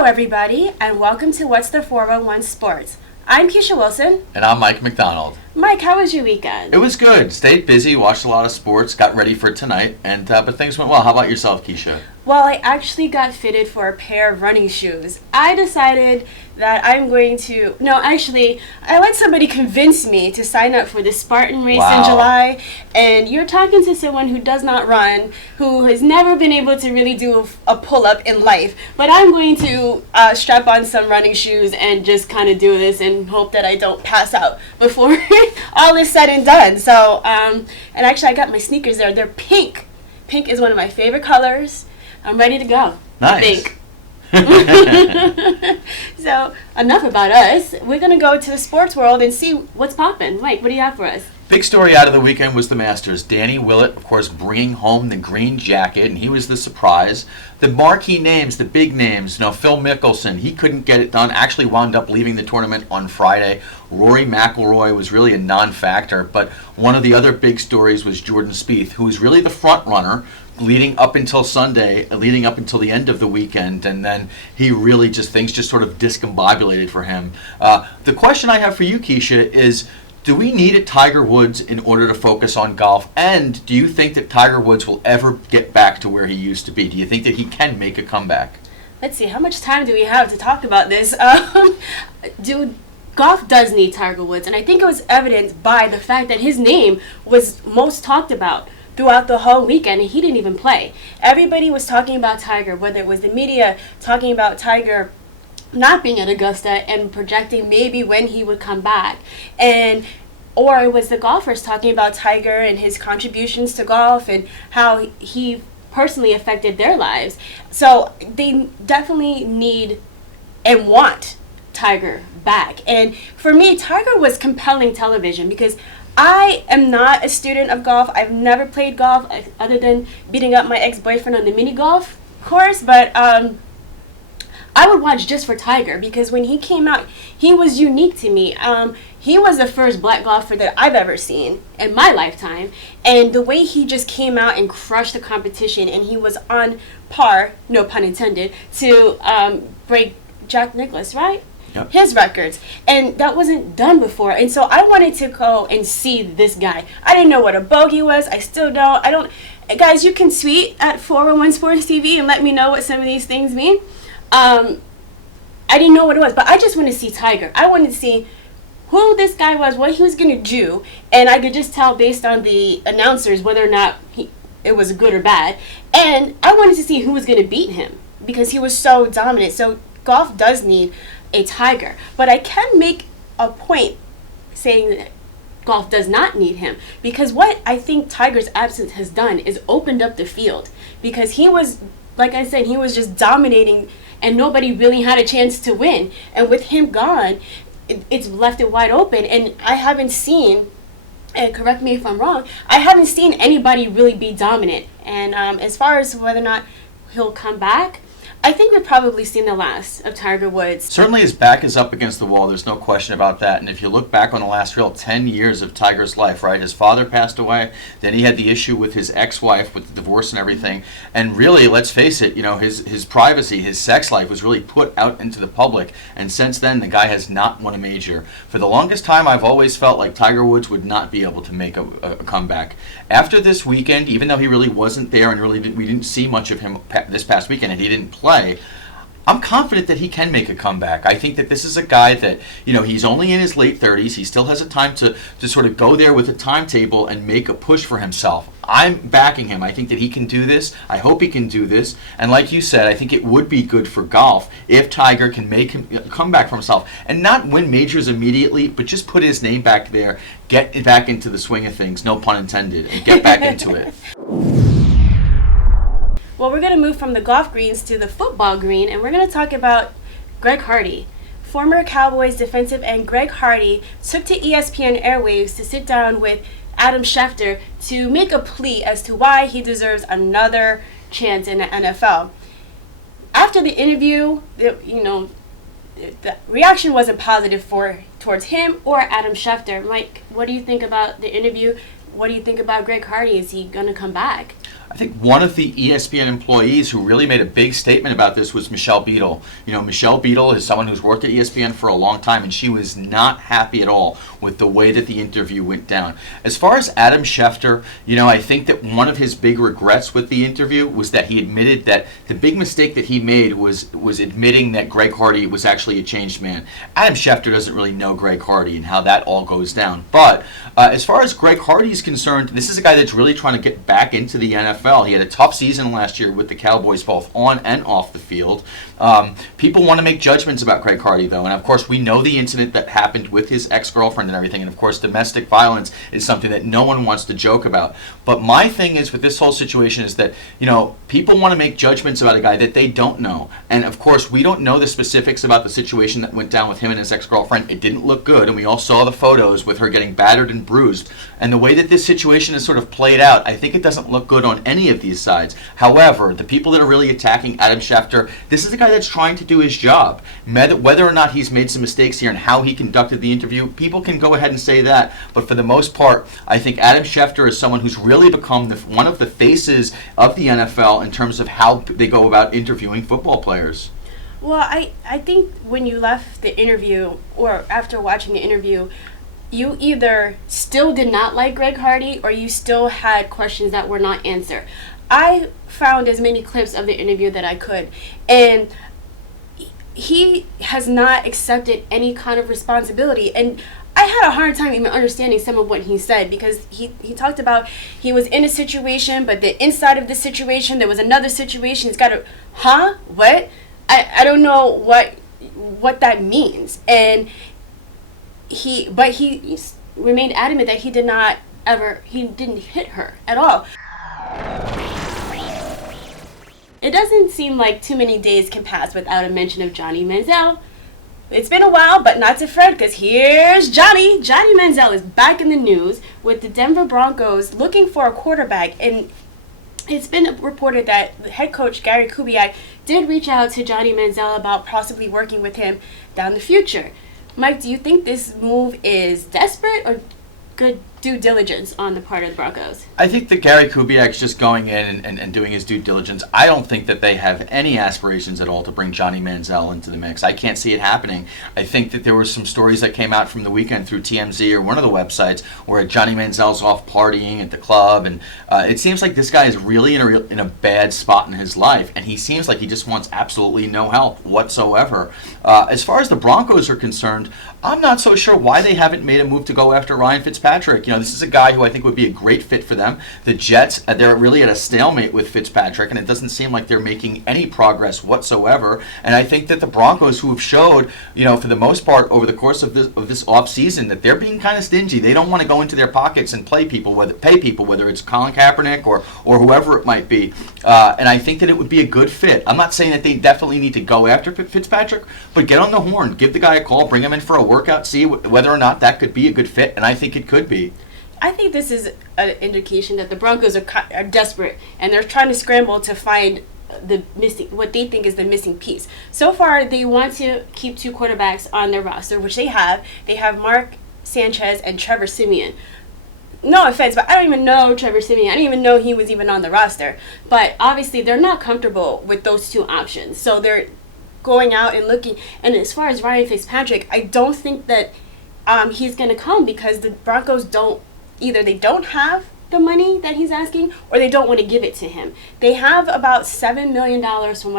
Hello, everybody, and welcome to What's the 411 Sports. I'm Keisha Wilson. And I'm Mike McDonald. Mike, how was your weekend? It was good. Stayed busy, watched a lot of sports, got ready for tonight, and but things went well. How about yourself, Keisha? Well, I actually got fitted for a pair of running shoes. I decided that I'm going to... No, actually, I let somebody convince me to sign up for the Spartan race in July. And you're talking to someone who does not run, who has never been able to really do a pull-up in life. But I'm going to strap on some running shoes and just kind of do this and hope that I don't pass out before all is said and done. So, and actually, I got my sneakers there. They're pink. Pink is one of my favorite colors. I'm ready to go. Nice. So, enough about us. We're going to go to the sports world and see what's popping. Mike, what do you have for us? Big story out of the weekend was the Masters. Danny Willett, of course, bringing home the green jacket, and he was the surprise. The marquee names, the big names, Phil Mickelson, he couldn't get it done, actually wound up leaving the tournament on Friday. Rory McIlroy was really a non-factor, but one of the other big stories was Jordan Spieth, who was really the front runner leading up until Sunday, leading up until the end of the weekend, and then he really things just sort of discombobulated for him. The question I have for you, Keisha, is do we need a Tiger Woods in order to focus on golf? And do you think that Tiger Woods will ever get back to where he used to be? Do you think that he can make a comeback? Let's see, how much time do we have to talk about this? Golf does need Tiger Woods, and I think it was evident by the fact that his name was most talked about throughout the whole weekend, and he didn't even play. Everybody was talking about Tiger, whether it was the media talking about Tiger not being at Augusta and projecting maybe when he would come back, or it was the golfers talking about Tiger and his contributions to golf and how he personally affected their lives. So they definitely need and want Tiger back. And for me, Tiger was compelling television because I am not a student of golf. I've never played golf other than beating up my ex-boyfriend on the mini golf course, but I would watch just for Tiger because when he came out, he was unique to me. He was the first black golfer that I've ever seen in my lifetime, and the way he just came out and crushed the competition, and he was on par, no pun intended, to break Jack Nicklaus, right? Yep. His records, and that wasn't done before, and so I wanted to go and see this guy. I didn't know what a bogey was. I still don't. Guys, you can tweet at 411 Sports TV and let me know what some of these things mean. I didn't know what it was, but I just wanted to see Tiger. I wanted to see who this guy was, what he was going to do, and I could just tell based on the announcers whether or not it was good or bad, and I wanted to see who was going to beat him because he was so dominant. So golf does need a Tiger, but I can make a point saying that golf does not need him because what I think Tiger's absence has done is opened up the field because he was, like I said, he was just dominating and nobody really had a chance to win, and with him gone, it's left it wide open. And I haven't seen, and correct me if I'm wrong, I haven't seen anybody really be dominant. And as far as whether or not he'll come back, I think we've probably seen the last of Tiger Woods. Certainly his back is up against the wall. There's no question about that. And if you look back on the last real 10 years of Tiger's life, right, his father passed away. Then he had the issue with his ex-wife, with the divorce and everything. And really, let's face it, his privacy, his sex life was really put out into the public. And since then, the guy has not won a major. For the longest time, I've always felt like Tiger Woods would not be able to make a comeback. After this weekend, even though he really wasn't there and we didn't see much of him this past weekend and he didn't play, I'm confident that he can make a comeback. I think that this is a guy that, he's only in his late 30s. He still has a time to sort of go there with a timetable and make a push for himself. I'm backing him. I think that he can do this. I hope he can do this. And like you said, I think it would be good for golf if Tiger can make him come back for himself and not win majors immediately, but just put his name back there, get back into the swing of things, no pun intended, and get back into it. Well, we're going to move from the golf greens to the football green, and we're going to talk about Greg Hardy. Former Cowboys defensive end Greg Hardy took to ESPN airwaves to sit down with Adam Schefter to make a plea as to why he deserves another chance in the NFL. After the interview, the reaction wasn't positive towards him or Adam Schefter. Mike, what do you think about the interview? What do you think about Greg Hardy? Is he going to come back? I think one of the ESPN employees who really made a big statement about this was Michelle Beadle. Michelle Beadle is someone who's worked at ESPN for a long time, and she was not happy at all with the way that the interview went down. As far as Adam Schefter, I think that one of his big regrets with the interview was that he admitted that the big mistake that he made was admitting that Greg Hardy was actually a changed man. Adam Schefter doesn't really know Greg Hardy and how that all goes down. But as far as Greg Hardy is concerned, this is a guy that's really trying to get back into the NFL. He had a tough season last year with the Cowboys, both on and off the field. People want to make judgments about Greg Hardy, though, and of course we know the incident that happened with his ex-girlfriend and everything, and of course domestic violence is something that no one wants to joke about. But my thing is with this whole situation is that, people want to make judgments about a guy that they don't know. And of course we don't know the specifics about the situation that went down with him and his ex-girlfriend. It didn't look good, and we all saw the photos with her getting battered and bruised. And the way that this situation is sort of played out, I think it doesn't look good on any of these sides. However, the people that are really attacking Adam Schefter, this is a guy that's trying to do his job. Whether or not he's made some mistakes here and how he conducted the interview, people can go ahead and say that. But for the most part, I think Adam Schefter is someone who's really become one of the faces of the NFL in terms of how they go about interviewing football players. Well, I think when you left the interview, or after watching the interview, you either still did not like Greg Hardy or you still had questions that were not answered. I found as many clips of the interview that I could, and he has not accepted any kind of responsibility. And I had a hard time even understanding some of what he said, because he talked about he was in a situation, but the inside of the situation, there was another situation. He's got to, what? I don't know what that means. And he remained adamant that he didn't hit her at all. It doesn't seem like too many days can pass without a mention of Johnny Manziel. It's been a while, but not to fret, because here's Johnny. Johnny Manziel is back in the news with the Denver Broncos looking for a quarterback. And it's been reported that head coach Gary Kubiak did reach out to Johnny Manziel about possibly working with him down the future. Mike, do you think this move is desperate or good due diligence on the part of the Broncos? I think that Gary Kubiak's just going in and doing his due diligence. I don't think that they have any aspirations at all to bring Johnny Manziel into the mix. I can't see it happening. I think that there were some stories that came out from the weekend through TMZ or one of the websites where Johnny Manziel's off partying at the club, and it seems like this guy is really in a bad spot in his life, and he seems like he just wants absolutely no help whatsoever. As far as the Broncos are concerned, I'm not so sure why they haven't made a move to go after Ryan Fitzpatrick. This is a guy who I think would be a great fit for them. The Jets, they're really at a stalemate with Fitzpatrick, and it doesn't seem like they're making any progress whatsoever. And I think that the Broncos, who have showed, for the most part over the course of this offseason, that they're being kind of stingy. They don't want to go into their pockets and pay people, whether it's Colin Kaepernick or whoever it might be. And I think that it would be a good fit. I'm not saying that they definitely need to go after Fitzpatrick, but get on the horn, give the guy a call, bring him in for a workout, see whether or not that could be a good fit, and I think it could be. I think this is an indication that the Broncos are desperate, and they're trying to scramble to find what they think is the missing piece. So far, they want to keep two quarterbacks on their roster, which they have. They have Mark Sanchez and Trevor Siemian. No offense, but I don't even know Trevor Siemian. I didn't even know he was even on the roster. But obviously, they're not comfortable with those two options. So they're going out and looking. And as far as Ryan Fitzpatrick, I don't think that he's going to come, because the Broncos either they don't have the money that he's asking, or they don't want to give it to him. They have about $7 million from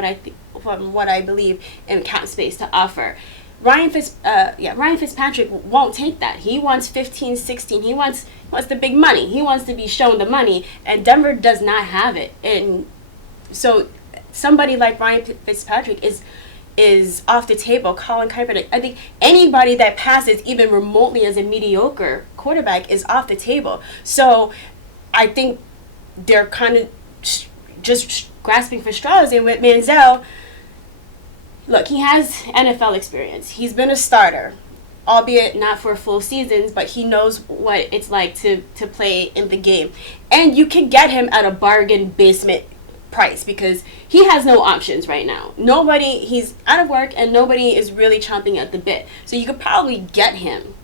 what I believe in cap space to offer. Ryan Fitzpatrick won't take that. He wants 15, 16. He wants the big money. He wants to be shown the money, and Denver does not have it. And so somebody like Ryan Fitzpatrick is off the table. Colin Kaepernick, I think anybody that passes even remotely as a mediocre quarterback is off the table. So I think they're kind of just grasping for straws. And with Manziel, look, he has NFL experience. He's been a starter, albeit not for full seasons, but he knows what it's like to play in the game. And you can get him at a bargain basement price, because he has no options right now. He's out of work, and nobody is really chomping at the bit. So you could probably get him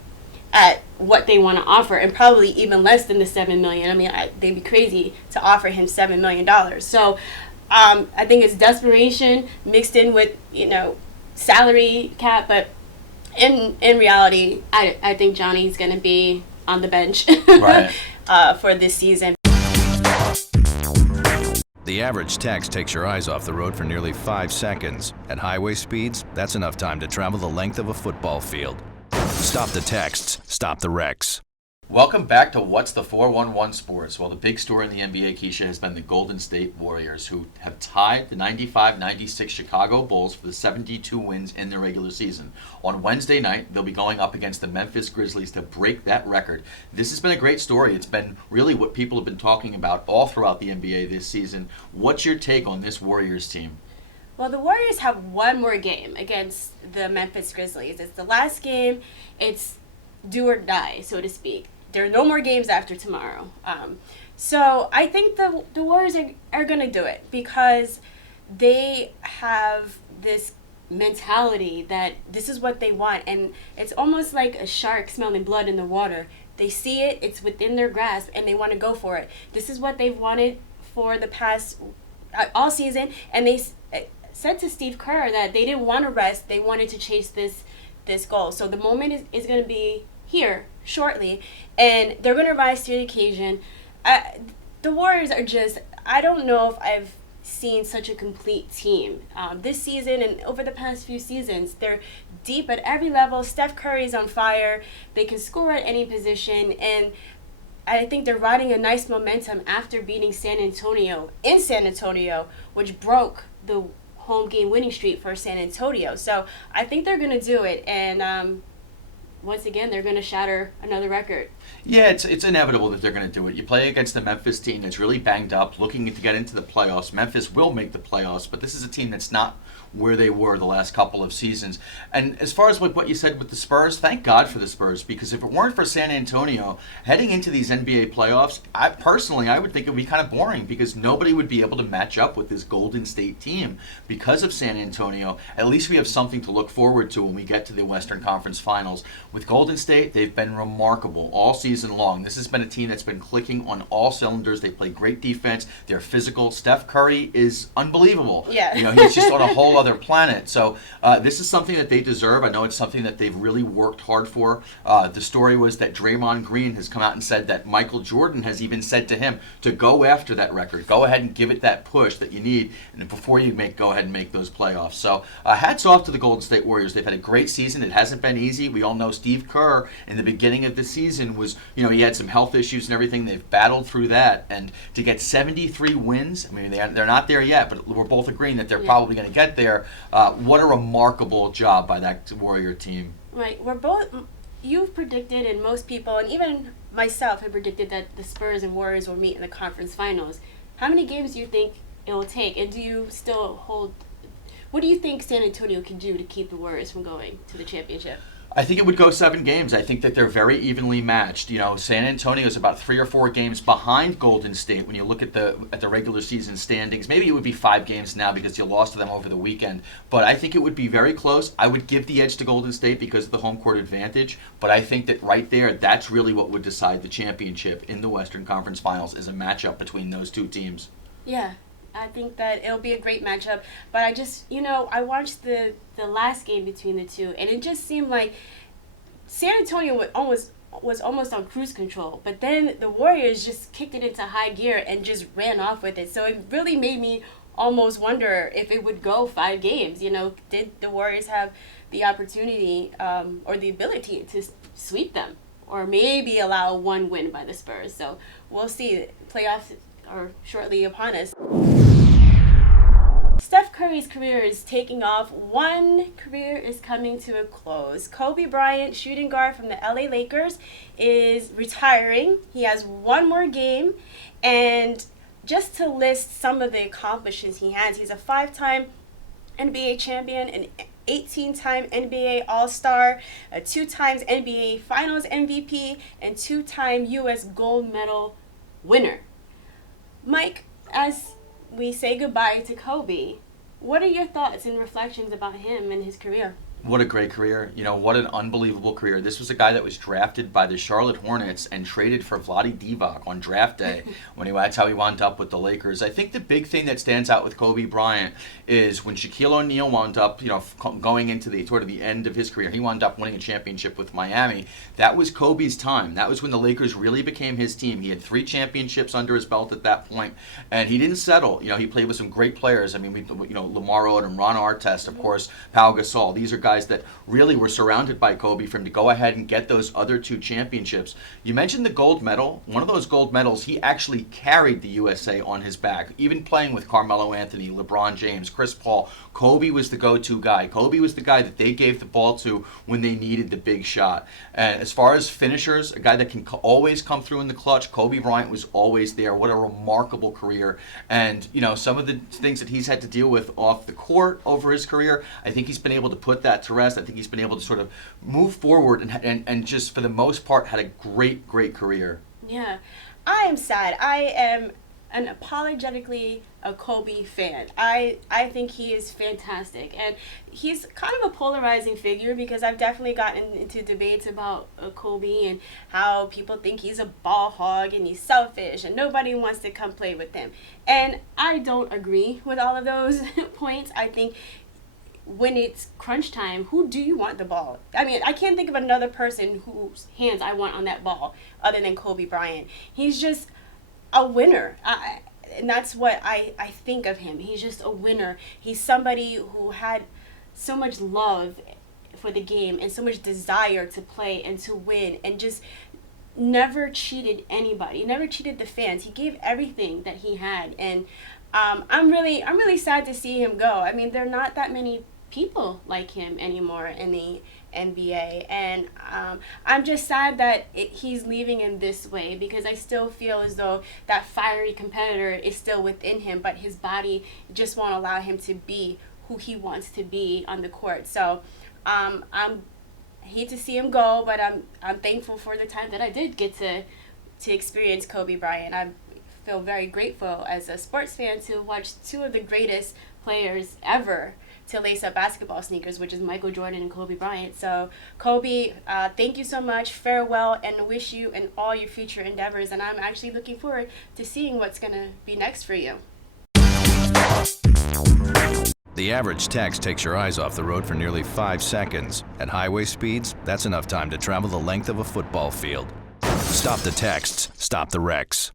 at what they want to offer, and probably even less than the $7 million. I mean, they'd be crazy to offer him $7 million. So I think it's desperation mixed in with, salary cap, but in reality, I think Johnny's going to be on the bench Right. For this season. The average text takes your eyes off the road for nearly 5 seconds. At highway speeds, that's enough time to travel the length of a football field. Stop the texts, stop the wrecks. Welcome back to What's the 411 Sports. Well, the big story in the NBA, Keisha, has been the Golden State Warriors, who have tied the 95-96 Chicago Bulls for the 72 wins in the regular season. On Wednesday night, they'll be going up against the Memphis Grizzlies to break that record. This has been a great story. It's been really what people have been talking about all throughout the NBA this season. What's your take on this Warriors team? Well, the Warriors have one more game against the Memphis Grizzlies. It's the last game. It's do or die, so to speak. There are no more games after tomorrow. So I think the Warriors are going to do it because they have this mentality that this is what they want. And it's almost like a shark smelling blood in the water. They see it, it's within their grasp, and they want to go for it. This is what they've wanted for the past all season. And they said to Steve Kerr that they didn't want to rest. They wanted to chase this goal. So the moment is going to be here shortly, and they're going to rise to the occasion. The Warriors are just, I don't know if I've seen such a complete team this season and over the past few seasons. They're deep at every level. Steph Curry's on fire. They can score at any position, and I think they're riding a nice momentum after beating San Antonio in San Antonio, which broke the home game winning streak for San Antonio. So I think they're going to do it, and once again, they're going to shatter another record. Yeah, it's inevitable that they're going to do it. You play against the Memphis team that's really banged up, looking to get into the playoffs. Memphis will make the playoffs, but this is a team that's not where they were the last couple of seasons. And as far as what you said with the Spurs, thank God for the Spurs, because if it weren't for San Antonio, heading into these NBA playoffs, I would think it would be kind of boring because nobody would be able to match up with this Golden State team because of San Antonio. At least we have something to look forward to when we get to the Western Conference Finals. With Golden State, they've been remarkable all season long. This has been a team that's been clicking on all cylinders. They play great defense. They're physical. Steph Curry is unbelievable. Yeah. He's just on a whole other planet. So this is something that they deserve. I know it's something that they've really worked hard for. The story was that Draymond Green has come out and said that Michael Jordan has even said to him to go after that record. Go ahead and give it that push that you need, and before you go ahead and make those playoffs. So hats off to the Golden State Warriors. They've had a great season. It hasn't been easy. We all know Steve Kerr in the beginning of the season was, he had some health issues and everything. They've battled through that, and to get 73 wins, I mean, they're not there yet, but we're both agreeing that they're probably going to get there. What a remarkable job by that Warrior team. Right. You've predicted, and most people, and even myself, have predicted that the Spurs and Warriors will meet in the conference finals. How many games do you think it will take, and do you still what do you think San Antonio can do to keep the Warriors from going to the championship? I think it would go 7 games. I think that they're very evenly matched. San Antonio is about 3 or 4 games behind Golden State when you look at the regular season standings. Maybe it would be 5 games now because you lost to them over the weekend. But I think it would be very close. I would give the edge to Golden State because of the home court advantage. But I think that right there, that's really what would decide the championship in the Western Conference Finals, is a matchup between those two teams. Yeah. I think that it'll be a great matchup. But I just, I watched the last game between the two, and it just seemed like San Antonio was almost on cruise control. But then the Warriors just kicked it into high gear and just ran off with it. So it really made me almost wonder if it would go 5 games. Did the Warriors have the opportunity or the ability to sweep them, or maybe allow 1 win by the Spurs? So we'll see. Playoffs are shortly upon us. Steph Curry's career is taking off. One career is coming to a close. Kobe Bryant, shooting guard from the LA Lakers, is retiring. He has 1 more game. And just to list some of the accomplishments he has, he's a 5-time NBA champion, an 18-time NBA All-Star, a 2 times NBA Finals MVP, and 2-time U.S. gold medal winner. Mike, as we say goodbye to Kobe, what are your thoughts and reflections about him and his career? What a great career. What an unbelievable career. This was a guy that was drafted by the Charlotte Hornets and traded for Vlade Divac on draft day that's how he wound up with the Lakers. I think the big thing that stands out with Kobe Bryant is when Shaquille O'Neal wound up, going into the end of his career, he wound up winning a championship with Miami. That was Kobe's time. That was when the Lakers really became his team. He had 3 championships under his belt at that point, and he didn't settle. He played with some great players. I mean, Lamar Odom, Ron Artest, of course, Pau Gasol. These are guys that really were surrounded by Kobe for him to go ahead and get those other 2 championships. You mentioned the gold medal. One of those gold medals, he actually carried the USA on his back, even playing with Carmelo Anthony, LeBron James, Chris Paul. Kobe was the go-to guy. Kobe was the guy that they gave the ball to when they needed the big shot. And as far as finishers, a guy that can always come through in the clutch, Kobe Bryant was always there. What a remarkable career. And, some of the things that he's had to deal with off the court over his career, I think he's been able to put that to rest. I think he's been able to sort of move forward and just, for the most part, had a great, great career. Yeah. I am sad. I am unapologetically a Kobe fan. I think he is fantastic, and he's kind of a polarizing figure because I've definitely gotten into debates about Kobe and how people think he's a ball hog and he's selfish and nobody wants to come play with him. And I don't agree with all of those points. I think when it's crunch time, who do you want the ball? I mean, I can't think of another person whose hands I want on that ball other than Kobe Bryant. He's just a winner. And that's what I think of him. He's just a winner. He's somebody who had so much love for the game and so much desire to play and to win, and just never cheated anybody, never cheated the fans. He gave everything that he had, and I'm really sad to see him go. I mean, there are not that many people like him anymore in the NBA, and I'm just sad that he's leaving in this way, because I still feel as though that fiery competitor is still within him, but his body just won't allow him to be who he wants to be on the court. So I hate to see him go, but I'm thankful for the time that I did get to experience Kobe Bryant. I feel very grateful as a sports fan to watch 2 of the greatest players ever to lace up basketball sneakers, which is Michael Jordan and Kobe Bryant. So, Kobe, thank you so much. Farewell, and wish you in all your future endeavors. And I'm actually looking forward to seeing what's going to be next for you. The average text takes your eyes off the road for nearly 5 seconds. At highway speeds, that's enough time to travel the length of a football field. Stop the texts, stop the wrecks.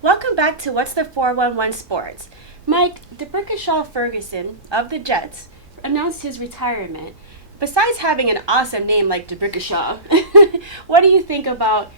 Welcome back to What's the 411 Sports. Mike, DBrickashaw Ferguson of the Jets announced his retirement. Besides having an awesome name like DBrickashaw, what do you think about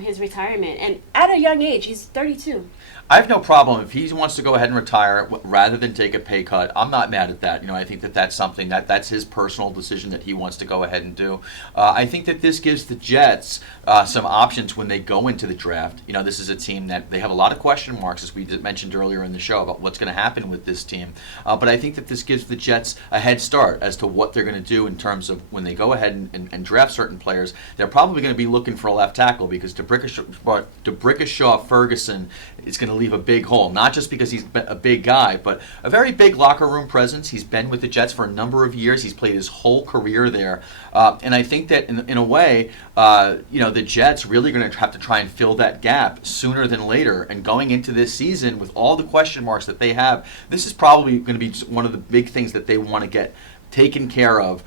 his retirement? And at a young age, he's 32. I have no problem if he wants to go ahead and retire rather than take a pay cut. I'm not mad at that. I think that's something that's his personal decision that he wants to go ahead and do. I think that this gives the Jets some options when they go into the draft. This is a team that they have a lot of question marks, as we mentioned earlier in the show, about what's going to happen with this team. But I think that this gives the Jets a head start as to what they're going to do in terms of when they go ahead and draft certain players. They're probably going to be looking for a left tackle, because DBrickashaw Ferguson is going to leave a big hole, not just because he's a big guy, but a very big locker room presence. He's been with the Jets for a number of years. He's played his whole career there. And I think that in a way, the Jets really going to have to try and fill that gap sooner than later. And going into this season with all the question marks that they have, this is probably going to be one of the big things that they want to get taken care of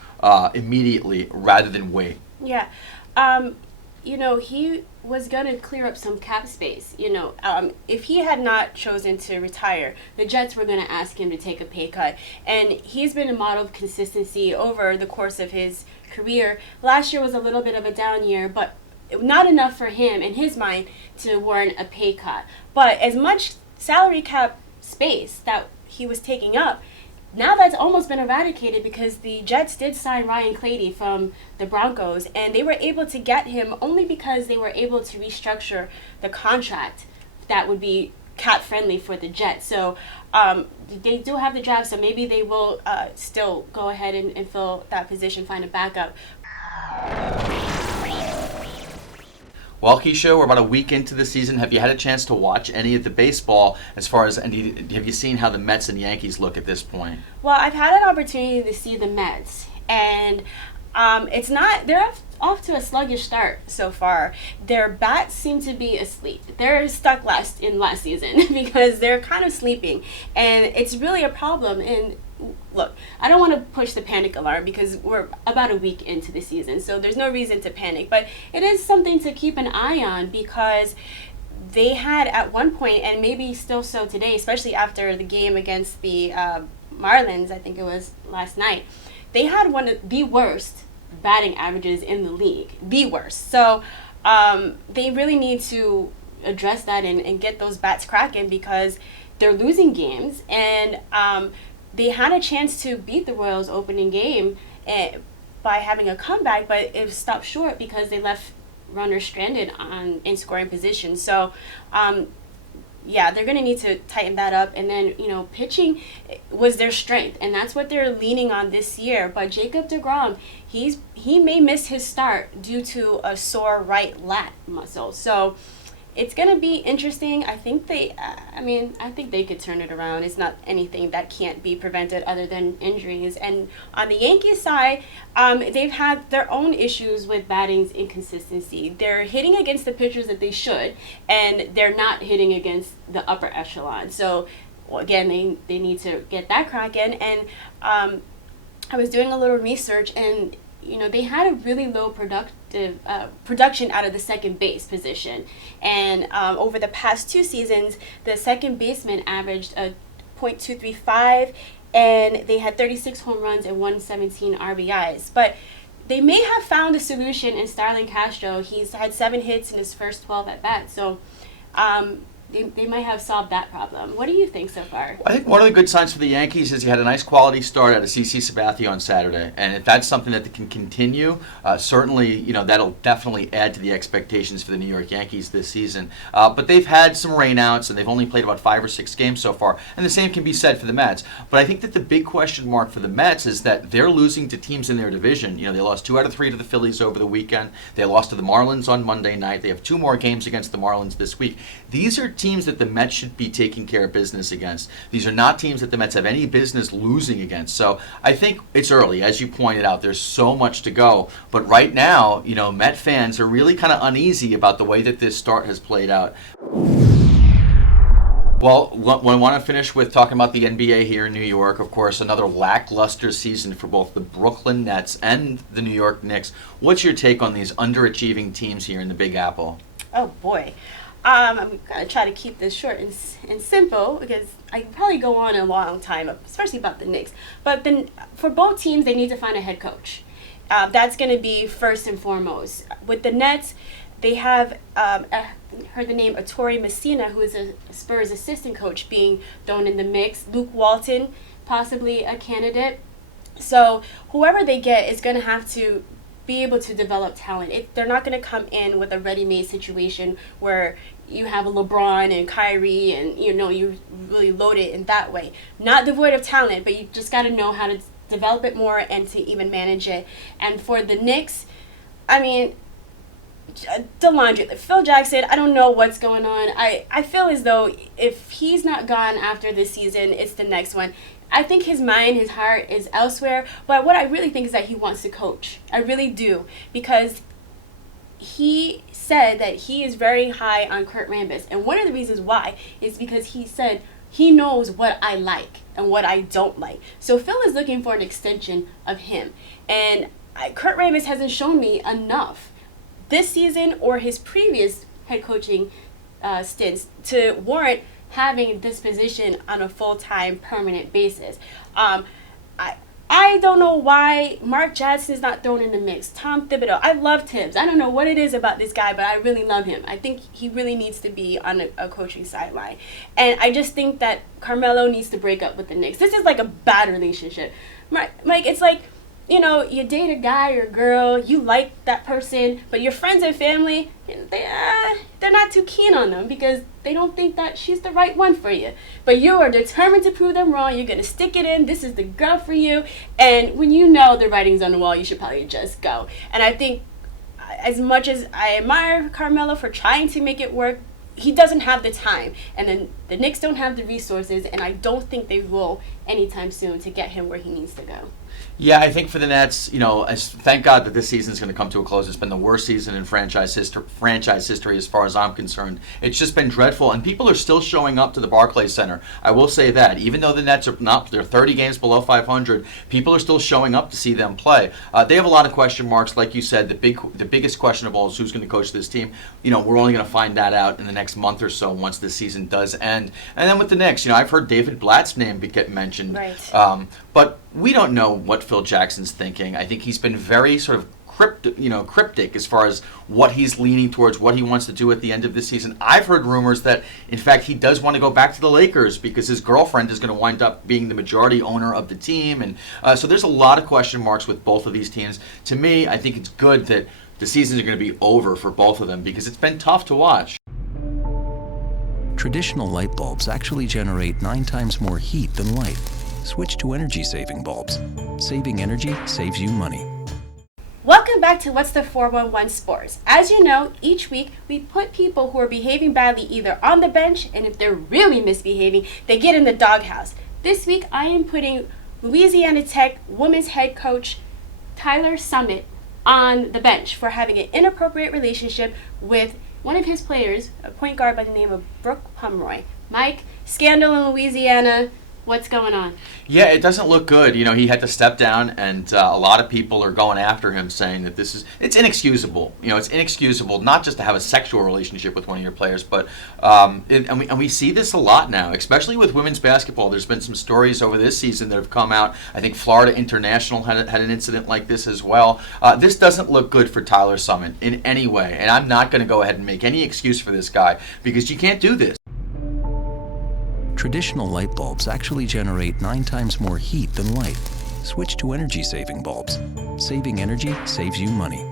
immediately rather than wait. Yeah. He was going to clear up some cap space. If he had not chosen to retire, the Jets were going to ask him to take a pay cut. And he's been a model of consistency over the course of his career. Last year was a little bit of a down year, but not enough for him, in his mind, to warrant a pay cut. But as much salary cap space that he was taking up, now that's almost been eradicated, because the Jets did sign Ryan Clady from the Broncos, and they were able to get him only because they were able to restructure the contract that would be cap friendly for the Jets. So they do have the draft, so maybe they will still go ahead and fill that position, find a backup. Well, Keisha, we're about a week into the season. Have you had a chance to watch any of the baseball, as far as, and have you seen how the Mets and Yankees look at this point? Well, I've had an opportunity to see the Mets, And it's not, they're off to a sluggish start so far. Their bats seem to be asleep. They're stuck last season because they're kind of sleeping. And it's really a problem. And look, I don't want to push the panic alarm because we're about a week into the season, so there's no reason to panic. But it is something to keep an eye on because they had at one point, and maybe still so today, especially after the game against the Marlins, I think it was last night, they had one of the worst batting averages in the league, the worst. So they really need to address that and get those bats cracking because they're losing games, and they had a chance to beat the Royals opening game by having a comeback, but it was stopped short because they left runners stranded in scoring position. So yeah, they're going to need to tighten that up. And then, pitching was their strength, and that's what they're leaning on this year. But Jacob deGrom, he may miss his start due to a sore right lat muscle. So it's going to be interesting. I think I think they could turn it around. It's not anything that can't be prevented other than injuries. And on the Yankees side, they've had their own issues with batting's inconsistency. They're hitting against the pitchers that they should, and they're not hitting against the upper echelon. So, again, they need to get that cracking. And I was doing a little research, and they had a really low production out of the second base position. And over the past 2 seasons, the second baseman averaged a .235, and they had 36 home runs and 117 RBIs. But they may have found a solution in Starlin Castro. He's had 7 hits in his first 12 at-bats. So they might have solved that problem. What do you think so far? I think one of the good signs for the Yankees is he had a nice quality start out of CC Sabathia on Saturday, and if that's something that can continue, certainly that'll definitely add to the expectations for the New York Yankees this season. But they've had some rainouts, and they've only played about 5 or 6 games so far, and the same can be said for the Mets. But I think that the big question mark for the Mets is that they're losing to teams in their division. They lost 2 out of 3 to the Phillies over the weekend. They lost to the Marlins on Monday night. They have 2 more games against the Marlins this week. These are teams that the Mets should be taking care of business against. These are not teams that the Mets have any business losing against. So I think it's early. As you pointed out, there's so much to go. But right now, Met fans are really kind of uneasy about the way that this start has played out. Well, we want to finish with talking about the NBA here in New York. Of course, another lackluster season for both the Brooklyn Nets and the New York Knicks. What's your take on these underachieving teams here in the Big Apple? Oh, boy. I'm going to try to keep this short and simple because I can probably go on a long time, especially about the Knicks. But then for both teams, they need to find a head coach. That's going to be first and foremost. With the Nets, they have heard the name Ettore Messina, who is a Spurs assistant coach, being thrown in the mix. Luke Walton, possibly a candidate. So whoever they get is going to have to be able to develop talent. They're not going to come in with a ready-made situation where you have a LeBron and Kyrie and you really load it in that way. Not devoid of talent, but you just got to know how to develop it more and to even manage it. And for the Knicks, the laundry. Phil Jackson, I don't know what's going on. I feel as though if he's not gone after this season, it's the next one. I think his mind, his heart is elsewhere. But what I really think is that he wants to coach. I really do. Because he said that he is very high on Kurt Rambis. And one of the reasons why is because he said he knows what I like and what I don't like. So Phil is looking for an extension of him. And Kurt Rambis hasn't shown me enough this season or his previous head coaching stints to warrant having this position on a full-time permanent basis. I don't know why Mark Jackson is not thrown in the mix. Tom Thibodeau, I love Tibbs. I don't know what it is about this guy, but I really love him. I think he really needs to be on a coaching sideline. And I just think that Carmelo needs to break up with the Knicks. This is like a bad relationship. Mike, it's like, you date a guy or girl, you like that person, but your friends and family, they're not too keen on them because they don't think that she's the right one for you. But you are determined to prove them wrong. You're going to stick it in. This is the girl for you. And when you know the writing's on the wall, you should probably just go. And I think as much as I admire Carmelo for trying to make it work, he doesn't have the time. And then the Knicks don't have the resources, and I don't think they will anytime soon to get him where he needs to go. Yeah, I think for the Nets, thank God that this season is going to come to a close. It's been the worst season in franchise history as far as I'm concerned. It's just been dreadful, and people are still showing up to the Barclays Center. I will say that. Even though the Nets they're 30 games below 500, people are still showing up to see them play. They have a lot of question marks. Like you said, the biggest question of all is who's going to coach this team. We're only going to find that out in the next month or so once this season does end. And then with the Knicks, I've heard David Blatt's name get mentioned. Right. But we don't know what Phil Jackson's thinking. I think he's been very sort of cryptic as far as what he's leaning towards, what he wants to do at the end of this season. I've heard rumors that, in fact, he does want to go back to the Lakers because his girlfriend is going to wind up being the majority owner of the team. And so there's a lot of question marks with both of these teams. To me, I think it's good that the seasons are going to be over for both of them because it's been tough to watch. Traditional light bulbs actually generate 9 times more heat than light. Switch to energy-saving bulbs. Saving energy saves you money. Welcome back to What's the 411 Sports. As you know, each week we put people who are behaving badly either on the bench, and if they're really misbehaving, they get in the doghouse. This week I am putting Louisiana Tech women's head coach Tyler Summit on the bench for having an inappropriate relationship with one of his players, a point guard by the name of Brooke Pomeroy. Mike, scandal in Louisiana. What's going on? Yeah, it doesn't look good. He had to step down, and a lot of people are going after him, saying that it's inexcusable. It's inexcusable not just to have a sexual relationship with one of your players, but and we see this a lot now, especially with women's basketball. There's been some stories over this season that have come out. I think Florida International had an incident like this as well. This doesn't look good for Tyler Summit in any way, and I'm not going to go ahead and make any excuse for this guy because you can't do this. Traditional light bulbs actually generate 9 times more heat than light. Switch to energy-saving bulbs. Saving energy saves you money.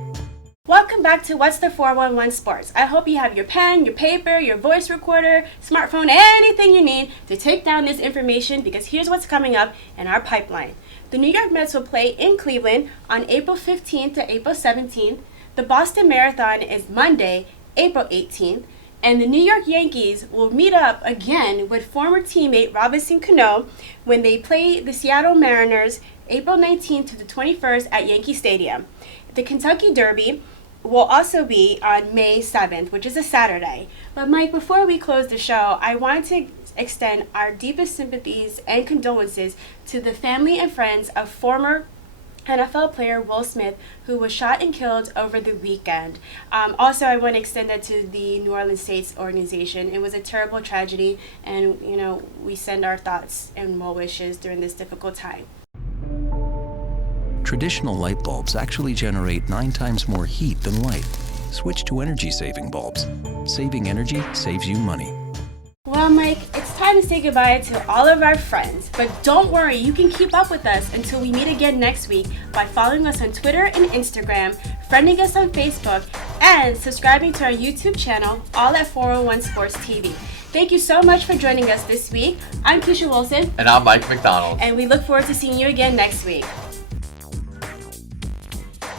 Welcome back to What's the 411 Sports. I hope you have your pen, your paper, your voice recorder, smartphone, anything you need to take down this information because here's what's coming up in our pipeline. The New York Mets will play in Cleveland on April 15th to April 17th. The Boston Marathon is Monday, April 18th. And the New York Yankees will meet up again with former teammate Robinson Cano when they play the Seattle Mariners April 19th to the 21st at Yankee Stadium. The Kentucky Derby will also be on May 7th, which is a Saturday. But Mike, before we close the show, I want to extend our deepest sympathies and condolences to the family and friends of former NFL player Will Smith, who was shot and killed over the weekend. Also, I want to extend that to the New Orleans Saints organization. It was a terrible tragedy, and we send our thoughts and well wishes during this difficult time. Traditional light bulbs actually generate 9 times more heat than light. Switch to energy-saving bulbs. Saving energy saves you money. Well, Mike, it's time to say goodbye to all of our friends. But don't worry, you can keep up with us until we meet again next week by following us on Twitter and Instagram, friending us on Facebook, and subscribing to our YouTube channel, all at 411 Sports TV. Thank you so much for joining us this week. I'm Keisha Wilson. And I'm Mike McDonald. And we look forward to seeing you again next week.